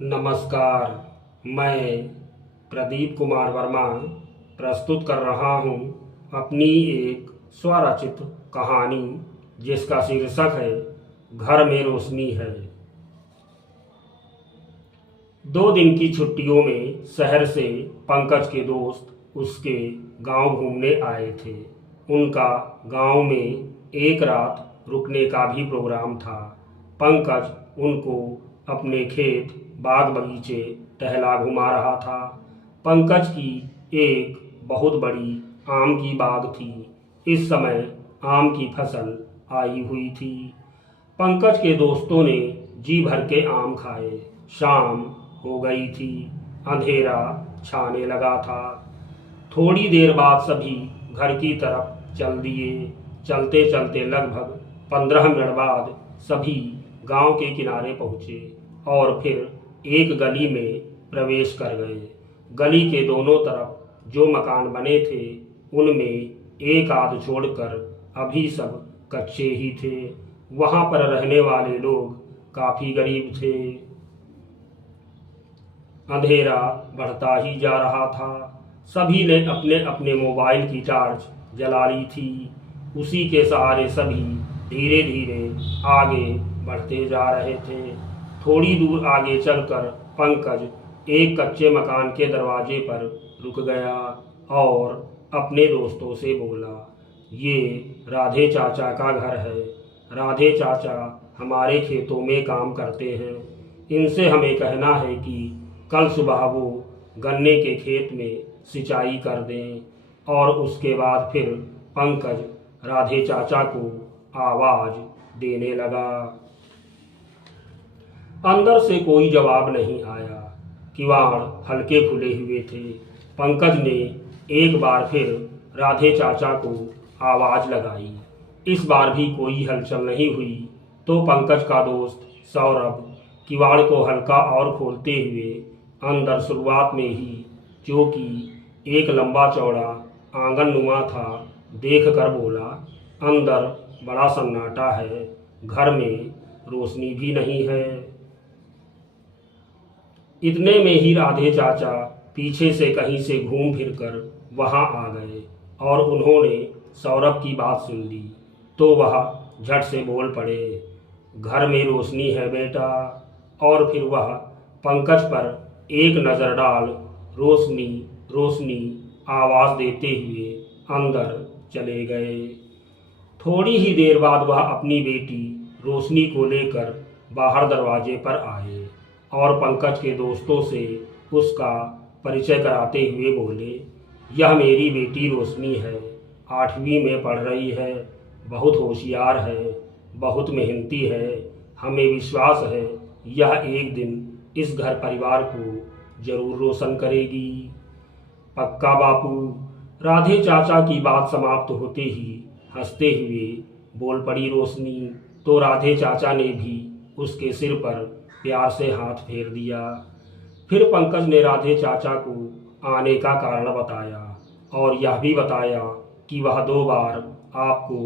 नमस्कार। मैं प्रदीप कुमार वर्मा प्रस्तुत कर रहा हूँ अपनी एक स्वरचित कहानी, जिसका शीर्षक है घर में रोशनी है। 2 दिन की छुट्टियों में शहर से पंकज के दोस्त उसके गांव घूमने आए थे। उनका गांव में एक रात रुकने का भी प्रोग्राम था। पंकज उनको अपने खेत बाग बगीचे टहला घुमा रहा था। पंकज की एक बहुत बड़ी आम की बाग थी। इस समय आम की फसल आई हुई थी। पंकज के दोस्तों ने जी भर के आम खाए। शाम हो गई थी, अंधेरा छाने लगा था। थोड़ी देर बाद सभी घर की तरफ चल दिए। चलते चलते लगभग 15 मिनट बाद सभी गांव के किनारे पहुंचे और फिर एक गली में प्रवेश कर गए। गली के दोनों तरफ जो मकान बने थे उनमें एक आध छोड़कर अभी सब कच्चे ही थे। वहां पर रहने वाले लोग काफी गरीब थे। अंधेरा बढ़ता ही जा रहा था। सभी ने अपने अपने मोबाइल की टॉर्च जला ली थी। उसी के सहारे सभी धीरे धीरे आगे बढ़ते जा रहे थे। थोड़ी दूर आगे चलकर पंकज एक कच्चे मकान के दरवाजे पर रुक गया और अपने दोस्तों से बोला, ये राधे चाचा का घर है। राधे चाचा हमारे खेतों में काम करते हैं। इनसे हमें कहना है कि कल सुबह वो गन्ने के खेत में सिंचाई कर दें। और उसके बाद फिर पंकज राधे चाचा को आवाज देने लगा। अंदर से कोई जवाब नहीं आया। किवाड़ हल्के खुले हुए थे। पंकज ने एक बार फिर राधे चाचा को आवाज लगाई। इस बार भी कोई हलचल नहीं हुई। तो पंकज का दोस्त सौरभ किवाड़ को हल्का और खोलते हुए अंदर शुरुआत में ही, जो कि एक लंबा चौड़ा आंगननुमा था, देख कर बोला, अंदर बड़ा सन्नाटा है। घर में रोशनी भी नहीं है। इतने में ही राधे चाचा पीछे से कहीं से घूम फिर कर वहां आ गए और उन्होंने सौरभ की बात सुन ली। तो वह झट से बोल पड़े, घर में रोशनी है बेटा। और फिर वह पंकज पर एक नज़र डाल रोशनी रोशनी आवाज़ देते हुए अंदर चले गए। थोड़ी ही देर बाद वह अपनी बेटी रोशनी को लेकर बाहर दरवाजे पर आए और पंकज के दोस्तों से उसका परिचय कराते हुए बोले, यह मेरी बेटी रोशनी है। 8वीं में पढ़ रही है। बहुत होशियार है, बहुत मेहनती है। हमें विश्वास है यह एक दिन इस घर परिवार को जरूर रोशन करेगी। पक्का बापू। राधे चाचा की बात समाप्त होते ही हंसते हुए बोल पड़ी रोशनी। तो राधे चाचा ने भी उसके सिर पर प्यार से हाथ फेर दिया। फिर पंकज ने राधे चाचा को आने का कारण बताया और यह भी बताया कि वह 2 बार आपको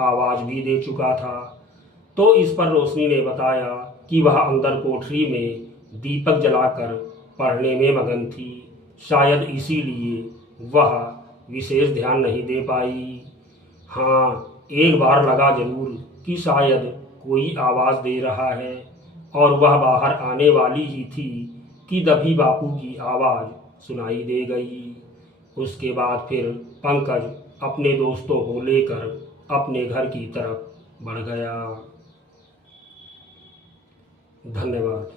आवाज़ भी दे चुका था। तो इस पर रोशनी ने बताया कि वह अंदर कोठरी में दीपक जलाकर पढ़ने में मगन थी। शायद इसीलिए वह विशेष ध्यान नहीं दे पाई। हाँ, एक बार लगा जरूर कि शायद कोई आवाज़ दे रहा है और वह बाहर आने वाली ही थी कि तभी बापू की आवाज़ सुनाई दे गई। उसके बाद फिर पंकज अपने दोस्तों को लेकर अपने घर की तरफ बढ़ गया। धन्यवाद।